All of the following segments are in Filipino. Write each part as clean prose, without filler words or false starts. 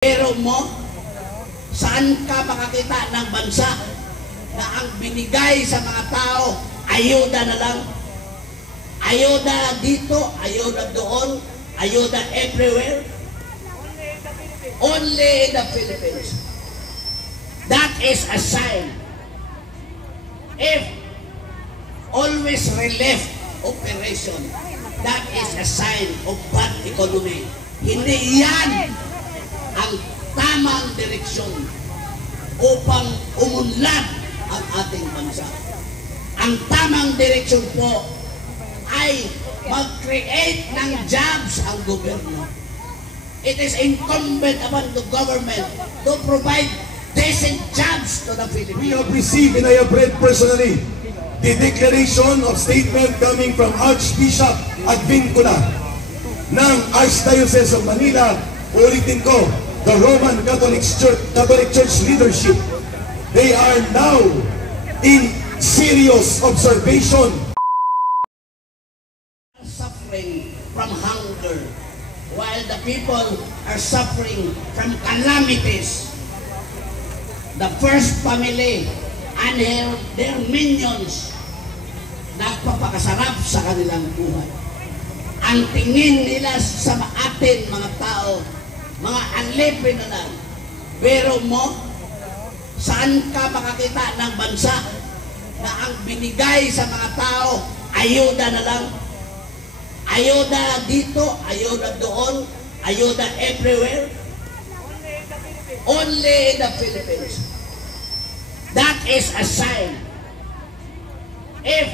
Pero mo, saan ka makakita ng bansa na ang binigay sa mga tao, ayuda na lang? Ayuda dito, ayuda doon, ayuda everywhere. Only in the Philippines. That is a sign. If always relief operation, that is a sign of bad economy. Hindi yan ang tamang direksyon upang umunlad ang ating bansa. Ang tamang direksyon po ay mag-create ng jobs ang gobyerno. It is incumbent upon the government to provide decent jobs to the Philippines. We have received and I have read personally the declaration of statement coming from Archbishop Advincula ng Archdiocese of Manila. Ulitin ko, the Roman Catholic Church leadership, they are now in serious observation. Suffering from hunger, while the people are suffering from calamities. The first family and their minions nagpapakasarap sa kanilang buhay. Ang tingin nila sa atin mga tao, mga anlibre na lang. Pero mo, saan ka makakita ng bansa na ang binigay sa mga tao, ayuda na lang? Ayuda dito, ayuda doon, ayuda everywhere. Only in the Philippines. That is a sign. If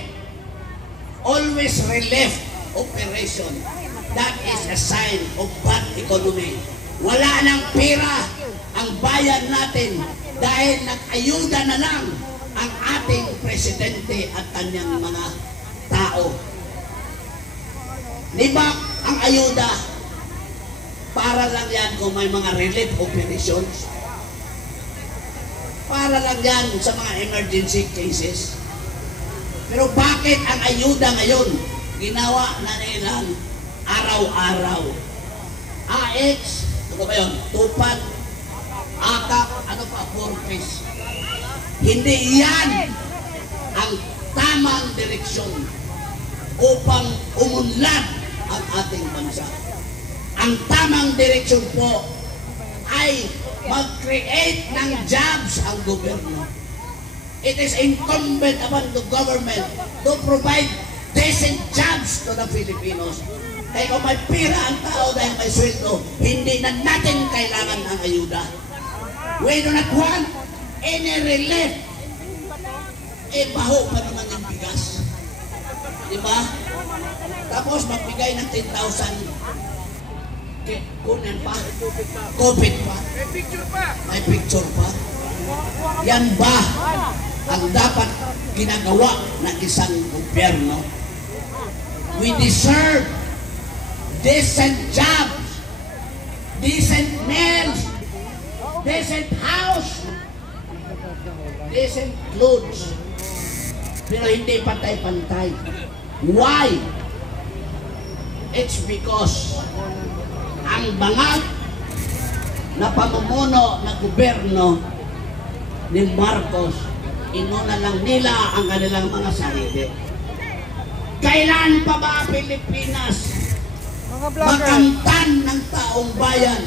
always relief operation, that is a sign of bad economy. Wala nang pera ang bayan natin dahil nag-ayuda na lang ang ating presidente at kanyang mga tao. Di ba ang ayuda, para lang yan kung may mga relief operations? Para lang yan sa mga emergency cases. Pero bakit ang ayuda ngayon ginawa na nilang araw-araw? AX, ano ba yun? Tupad, akap, ano pa, purpose. Hindi yan ang tamang direksyon upang umunlad ang ating bansa. Ang tamang direksyon po ay mag-create ng jobs ang gobyerno. It is incumbent upon the government to provide decent jobs to the Filipinos. Kaya kung may pira ang tao dahil may sweldo, hindi na natin kailangan ang ayuda. We do not want any relief. Baho pa naman yung bigas. Diba? Tapos magbigay ng 10,000. Kunan pa. COVID pa. May picture pa. May picture pa. Yan ba ang dapat ginagawa ng isang gobyerno? We deserve decent jobs, decent meals, decent house, decent clothes. Pero hindi pantay-pantay. Why? It's because ang bangag na pamumuno ng gobyerno ni Marcos, inuna lang nila ang kanilang mga sarili. Kailan pa ba Pilipinas makamtan ng taong bayan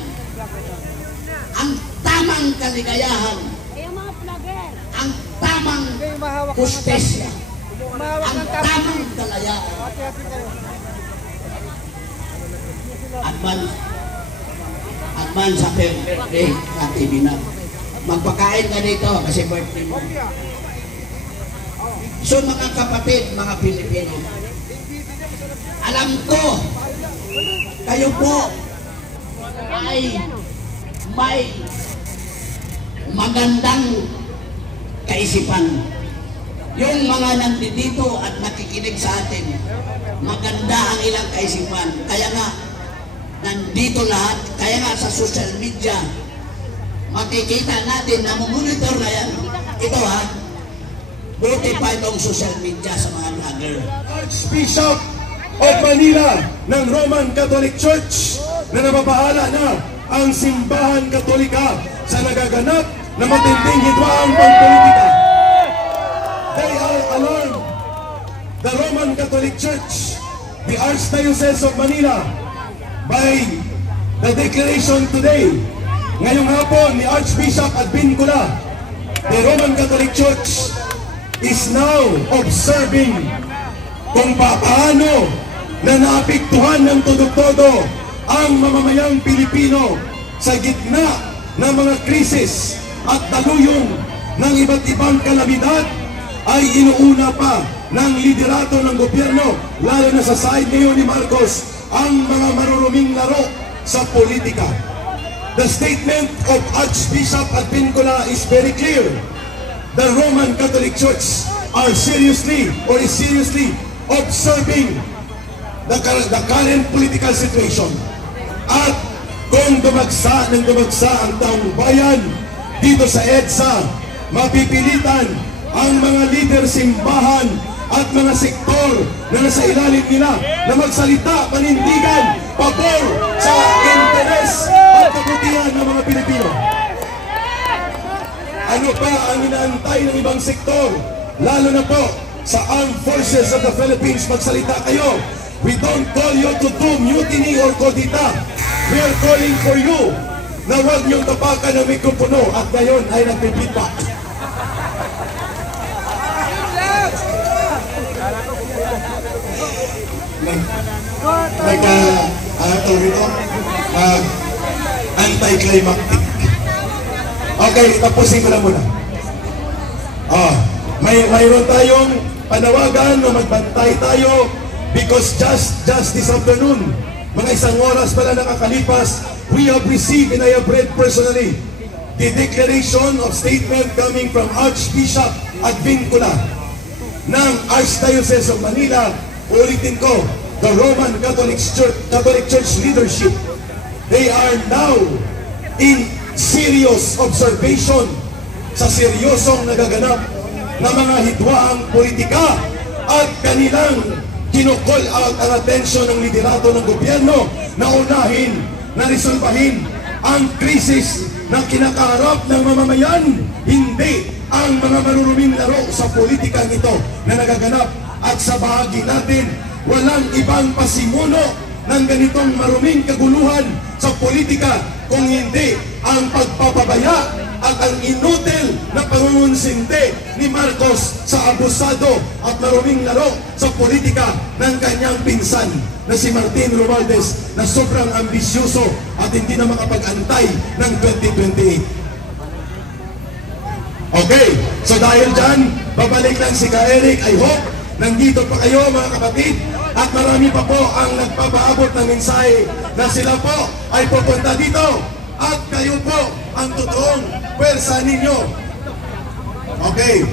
ang tamang kaligayahan, ang tamang hustesya, ang tamang kalayaan? Advance sa birthday Ate Bina. Magpakain ka dito kasi birthday mo. So mga kapatid, mga Pilipino, alam ko kayo po ay may magandang kaisipan. Yung mga nandito at nakikinig sa atin, maganda ang ilang kaisipan. Kaya nga nandito lahat, kaya nga sa social media makikita natin na monitor na yan. Ito ha, buti pa itong social media sa mga vlogger. Archbishop of Manila ng Roman Catholic Church na nababahala na ang simbahan katolika sa nagaganap na matinding hidwaang pangpolitika. They are alarmed. The Roman Catholic Church, the Archdiocese of Manila, by the declaration today, ngayong hapon ni Archbishop Advincula, the Roman Catholic Church is now observing kung paano na naapektuhan ng todo-todo ang mamamayang Pilipino sa gitna ng mga krisis at daluyong ng iba't ibang kalamidad ay inuuna pa ng liderato ng gobyerno, lalo na sa side ngayon ni Marcos, ang mga maruruming laro sa politika. The statement of Archbishop Advincula is very clear. The Roman Catholic Church is seriously observing the current political situation. At kung dumagsa ang taong bayan dito sa EDSA, mapipilitan ang mga leader simbahan at mga sektor na nasa ilalim nila na magsalita panindigan pabor sa interes at kabutihan ng mga Pilipino. Ano pa ang inaantay ng ibang sektor? Lalo na po sa Armed Forces of the Philippines, magsalita kayo. We don't call you to do mutiny or kodita. We are calling for you na huwag niyong tapakan ng mikropono at ngayon ay nagpipita. Anti-climactic. Okay, tapusin ko na muna. Mayroon tayong panawagan na magbantay tayo because just this afternoon, mga isang oras pala nakakalipas, we have received and I have read personally the declaration of statement coming from Archbishop Advincula ng Archdiocese of Manila. Ulitin ko, the Roman Catholic Church leadership, they are now in serious observation sa seryosong nagaganap na mga hidwaang politika at kanilang kinukol out ang atensyon ng liderato ng gobyerno na unahin, na resolbahin ang krisis na kinakaharap ng mamamayan, hindi ang mga maruruming laro sa politikang ito na nagaganap. At sa bahagi natin, walang ibang pasimuno ng ganitong maruming kaguluhan sa politika kung hindi ang pagpapabaya at ang inutil na pangungunsindi ni Marcos sa abusado at maruming laro sa politika ng kanyang pinsan na si Martin Romualdez na sobrang ambisyoso at hindi na makapag-antay ng 2028. Okay, so dahil dyan, babalik lang si Ka Eric. I hope nandito pa kayo mga kapatid at marami pa po ang nagpapaabot ng mensahe na sila po ay pupunta dito at kayo po ang totoong pwersa ninyo. Okay.